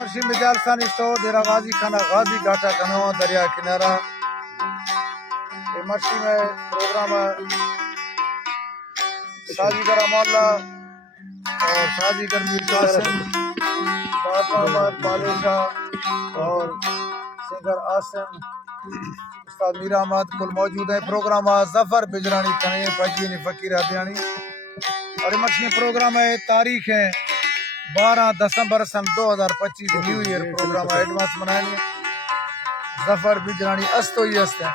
मर्शी मिजालसानी store देरा गाजी खाना गाजी घाटा कनवा दरिया किनारा ये मर्शी में प्रोग्राम है शादीगर मोहल्ला और शादीगर मीर कासिम मोहम्मद बादशाह और सिंगर आसिम उस्ताद मीर अहमद कुल मौजूद है। प्रोग्राम जफर बिजरानी कने फजीनी फकीर हदियानी और ये मर्शी प्रोग्राम है। तारीख है 12 दिसंबर सन 2025 न्यू ईयर प्रोग्राम एडवांस मनाएंगे। जफर बिजरानी अस्तो ही अस्त है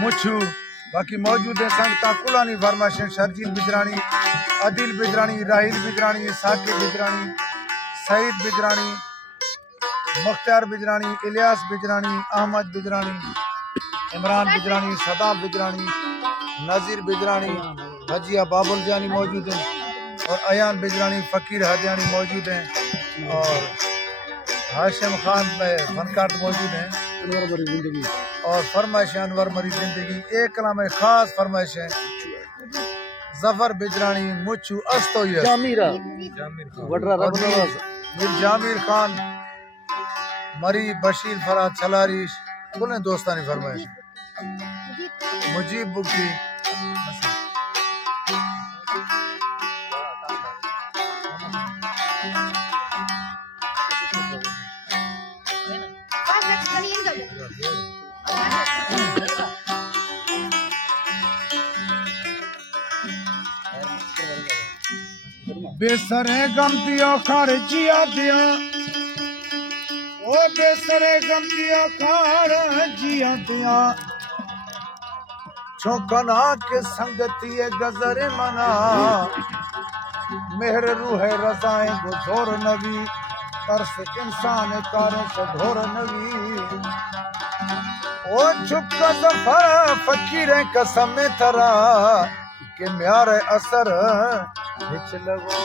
मुछू बाकी मौजूद है। संगता कुलानी फरमाशन शर्जील बिजरानी, अदिल बिजरानी, राहिल बिजरानी, साकिब बिजरानी, सईद बिजरानी, मुख्तार बिजरानी, इलियास बिजरानी, अहमद बिजरानी, इमरान बिजरानी, सदाब बिजरानी, नजीर बिजरानी, हजिया बाबुल जानी मौजूद हैं और अयान बिजरानी फकीर हदियानी मौजूद हैं और हाशिम खान फनकार मौजूद हैं और फरमाइश अनवर मरी जिंदगी एक कलाम में खास फरमाइश है। जफर बिजरानी मुच्छू अस्तो जामिर खान मरी बशीर फराज छलारीश कुल दोस्तानी फरमाइश मुजीब बुकी बेसरे गम दियो खार जिया दिया ओ बेसरे गम दियो खार जिया दिया छोकना के संगती गजर मना मेहर रूह रजाए गुजोर नबी तरस इंसान कारे शढोर नबी ओ चुप जफर फकीर कसम तरा के म्यार असर हिच लगो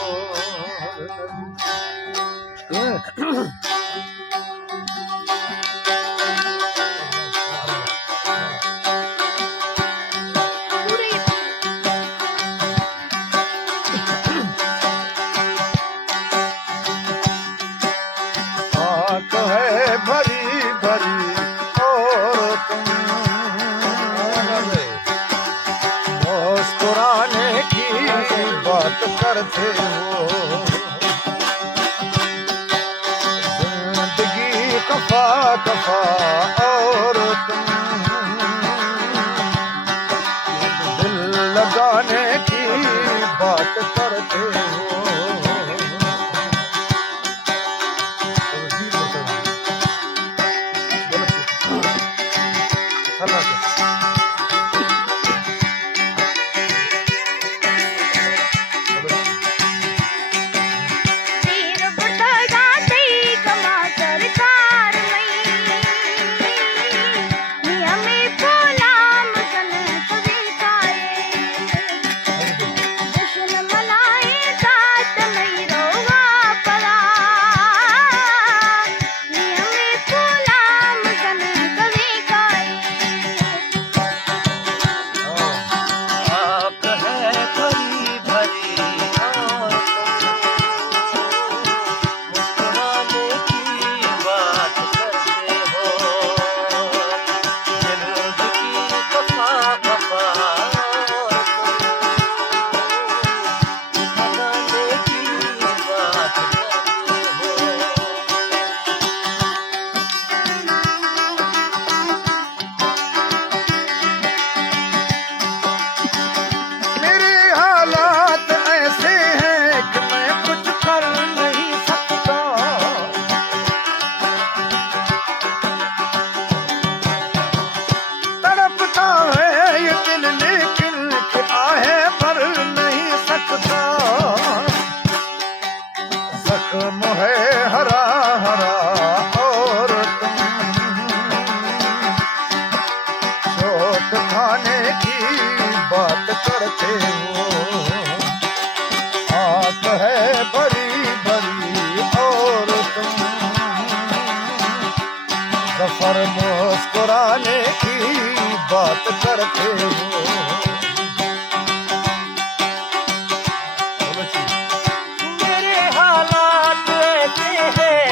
आँख है भरी भरी और तुम मुस्कुराने की बात करते हो। जिंदगी कफा कफा और तुम दिल लगाने की बात करते हो। सफर मुस्कुराने की बात करते हो। मेरे हालात ऐसे हैं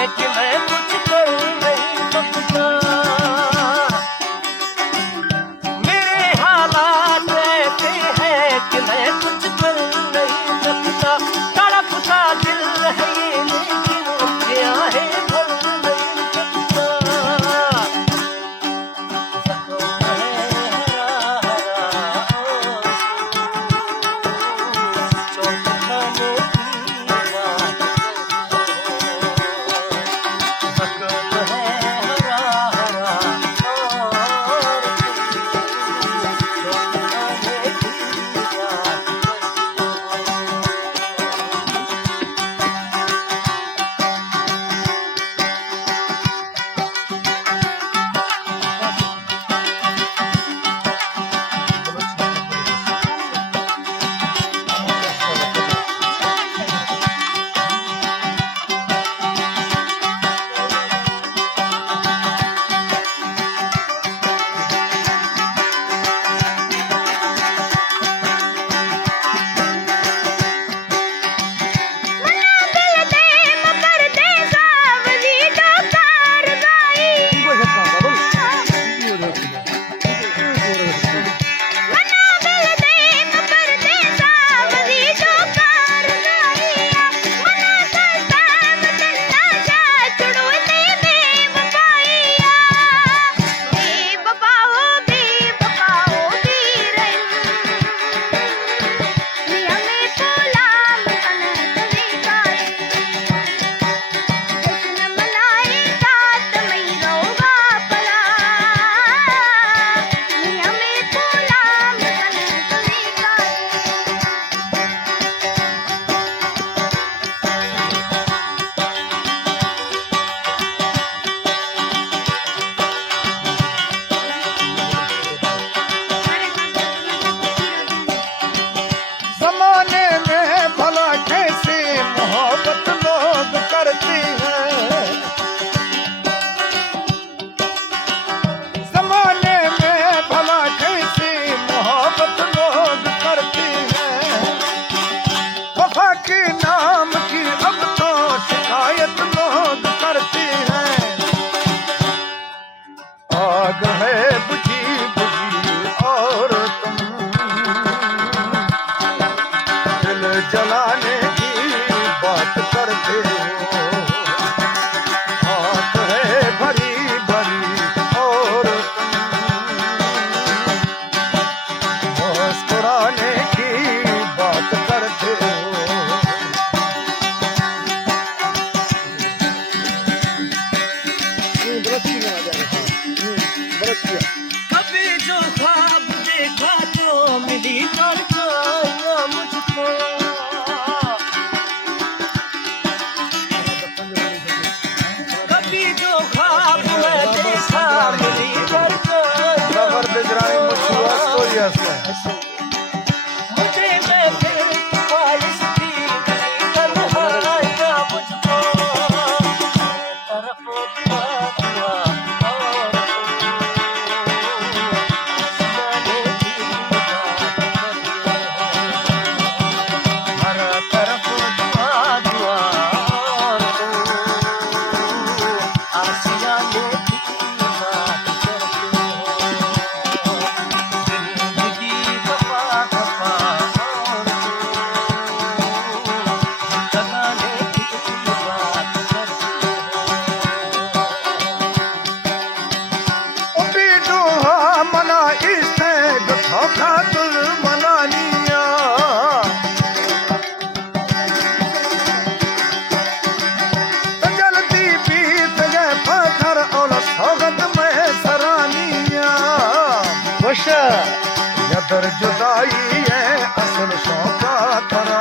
कदर जुदाई है असल शौका करा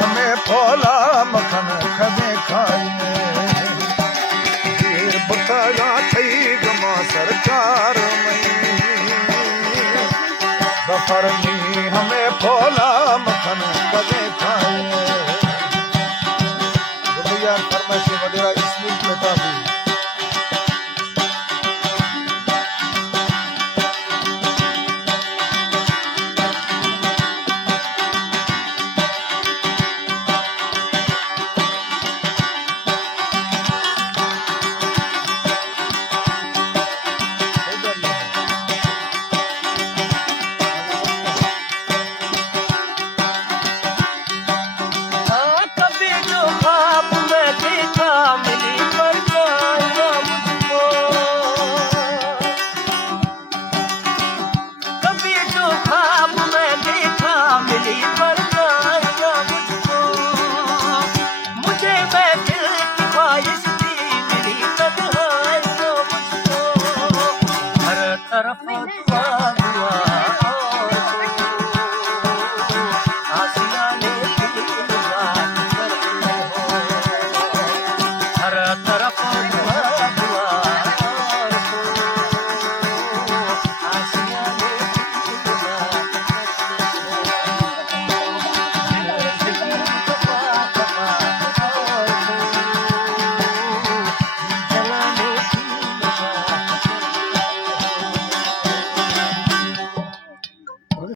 हमें फौला मखन खदे खाए बुतला थई गमा सरकार मई सफर में हमें फौला मखन कदे खाए भैया फरमाइश